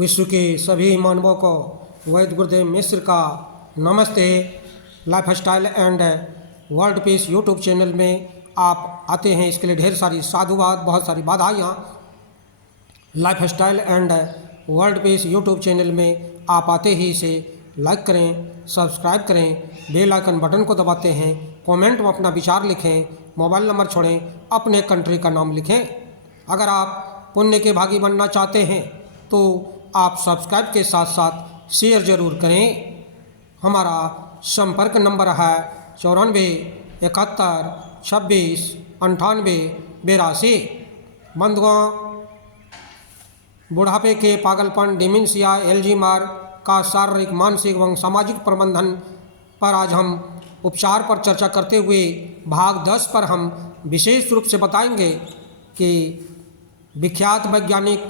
विश्व के सभी मानवों को वैद्य गुरुदेव मिश्र का नमस्ते। Life style and world peace YouTube channel में आप आते हैं, इसके लिए ढेर सारी साधुवाद, बहुत सारी बधाइयाँ। Life style and world peace YouTube channel में आप आते ही इसे लाइक करें, सब्सक्राइब करें, बेल आइकन बटन को दबाते हैं, कमेंट में अपना विचार लिखें, मोबाइल नंबर छोड़ें, अपने कंट्री का नाम लिखें। अगर आप पुण्य के भागी बनना चाहते हैं तो आप सब्सक्राइब के साथ साथ शेयर ज़रूर करें। हमारा संपर्क नंबर है 94 71 26 98 82। बंधुओं, बुढ़ापे के पागलपन, डिमेंशिया, एल्जीमार का शारीरिक, मानसिक एवं सामाजिक प्रबंधन पर आज हम उपचार पर चर्चा करते हुए भाग 10 पर हम विशेष रूप से बताएंगे कि विख्यात वैज्ञानिक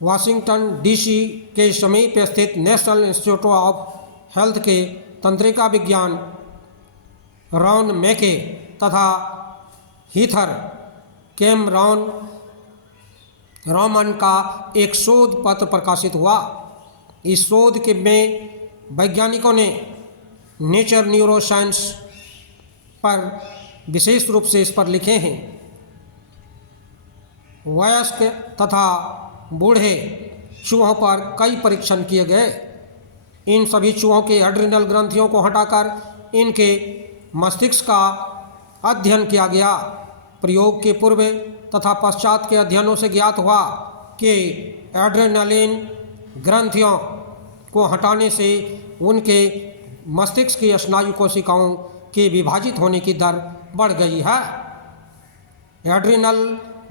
वाशिंगटन डीसी के समीप स्थित नेशनल इंस्टीट्यूट ऑफ हेल्थ के तंत्रिका विज्ञान रॉन मैके तथा हीथर रोमन का एक शोध पत्र प्रकाशित हुआ। इस शोध के में वैज्ञानिकों ने नेचर न्यूरोसाइंस पर विशेष रूप से इस पर लिखे हैं। वयस्क तथा बूढ़े चूहों पर कई परीक्षण किए गए। इन सभी चूहों के एड्रिनल ग्रंथियों को हटाकर इनके मस्तिष्क का अध्ययन किया गया। प्रयोग के पूर्व तथा पश्चात के अध्ययनों से ज्ञात हुआ कि एड्रेनालिन ग्रंथियों को हटाने से उनके मस्तिष्क की स्नायु कोशिकाओं के विभाजित होने की दर बढ़ गई है। एड्रिनल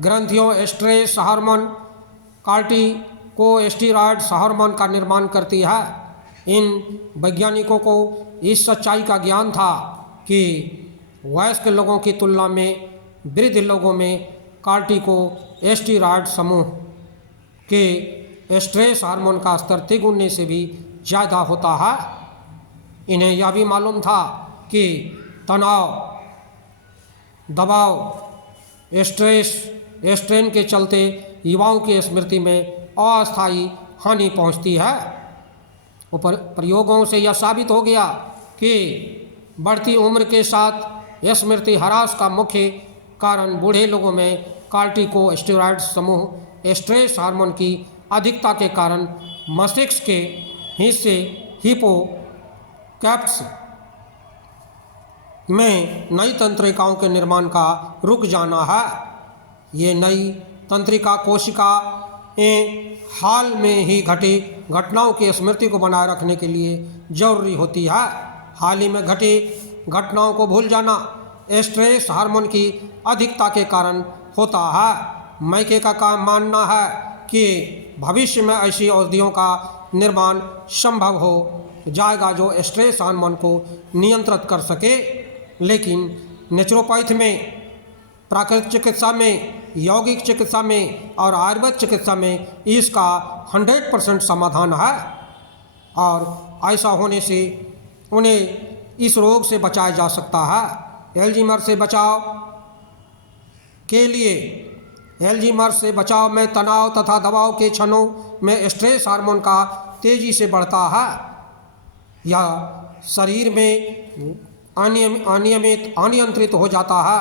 ग्रंथियों स्ट्रेस हार्मोन, कॉर्टिकोस्टेरॉइड हार्मोन का निर्माण करती है। इन वैज्ञानिकों को इस सच्चाई का ज्ञान था कि वयस्क लोगों की तुलना में वृद्ध लोगों में कॉर्टिकोस्टेरॉइड समूह के स्ट्रेस हार्मोन का स्तर तिगुने से भी ज़्यादा होता है। इन्हें यह भी मालूम था कि तनाव, दबाव, स्ट्रेन के चलते युवाओं की स्मृति में अस्थायी हानि पहुंचती है। प्रयोगों से यह साबित हो गया कि बढ़ती उम्र के साथ स्मृति ह्रास का मुख्य कारण बूढ़े लोगों में कॉर्टिकोस्टेरॉइड समूह स्ट्रेस हार्मोन की अधिकता के कारण मस्तिष्क के हिस्से हिपोकैम्पस में नई तंत्रिकाओं के निर्माण का रुक जाना है। ये नई तंत्रिका कोशिकाएं हाल में ही घटी घटनाओं की स्मृति को बनाए रखने के लिए जरूरी होती है। हाल ही में घटी घटनाओं को भूल जाना स्ट्रेस हार्मोन की अधिकता के कारण होता है। मैके का मानना है कि भविष्य में ऐसी औषधियों का निर्माण संभव हो जाएगा जो स्ट्रेस हार्मोन को नियंत्रित कर सके, लेकिन नेचुरोपैथ में, प्राकृतिक चिकित्सा में, यौगिक चिकित्सा में और आयुर्वेद चिकित्सा में इसका 100% समाधान है। और ऐसा होने से उन्हें इस रोग से बचाया जा सकता है। एल्जीमर से बचाव के लिए, एल्जीमर से बचाव में तनाव तथा दबाव के क्षणों में स्ट्रेस हार्मोन का तेजी से बढ़ता है। यह शरीर में अनियंत्रित हो जाता है।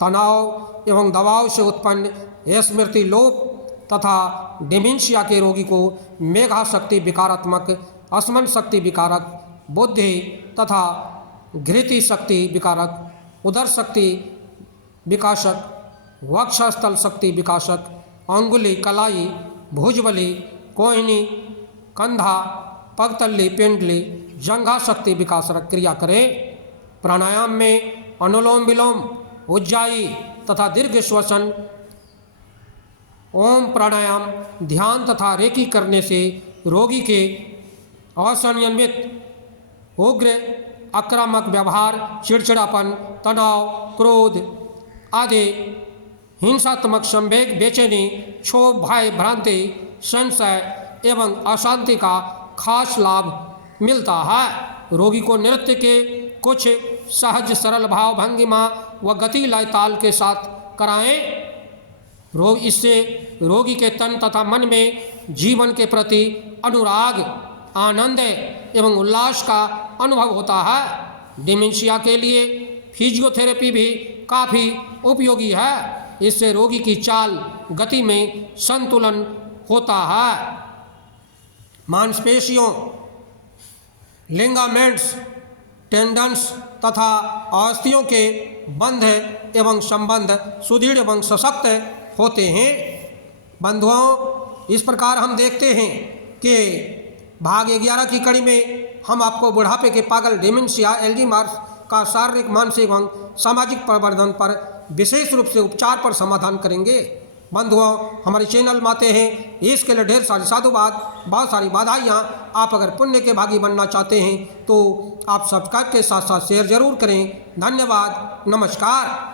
तनाव एवं दबाव से उत्पन्न स्मृति लोप तथा डिमेंशिया के रोगी को मेघा शक्ति विकारात्मक, अस्मन शक्ति विकारक, बुद्धि तथा घृति शक्ति विकारक, उदर शक्ति विकासक, वक्षस्थल शक्ति विकासक, अंगुली, कलाई, भुजबली, कोहनी, कंधा, पगतल्ली, पिंडली, जंघा शक्ति विकासक क्रिया करें। प्राणायाम में अनुलोम विलोम, उज्जाई तथा दीर्घ श्वसन, ओम प्राणायाम, ध्यान तथा रेकी करने से रोगी के असंयमित, उग्र, आक्रामक व्यवहार, चिड़चिड़ापन, तनाव, क्रोध आदि हिंसात्मक संवेग, बेचैनी, क्षोभ, भय, भ्रांति, संशय एवं अशांति का खास लाभ मिलता है। रोगी को नृत्य के कुछ सहज सरल भाव, भंगिमा व गति लय ताल के साथ कराएं। इससे रोगी के तन तथा मन में जीवन के प्रति अनुराग, आनंद एवं उल्लास का अनुभव होता है। डिमेंशिया के लिए फिजियोथेरेपी भी काफ़ी उपयोगी है। इससे रोगी की चाल गति में संतुलन होता है। मांसपेशियों, लिगामेंट्स, टेंडन्स तथा अस्थियों के बंध एवं संबंध सुदृढ़ एवं सशक्त होते हैं। बंधुओं, इस प्रकार हम देखते हैं कि भाग 11 की कड़ी में हम आपको बुढ़ापे के पागल, डिमेंशिया, एल्जीमर्स का शारीरिक, मानसिक एवं सामाजिक प्रवर्धन पर विशेष रूप से उपचार पर समाधान करेंगे। बंधुओं, हमारे चैनल में आते हैं, इसके लिए ढेर सारी साधुवाद, बहुत सारी बधाइयाँ। आप अगर पुण्य के भागी बनना चाहते हैं तो आप सब्सक्राइब के साथ साथ शेयर जरूर करें। धन्यवाद, नमस्कार।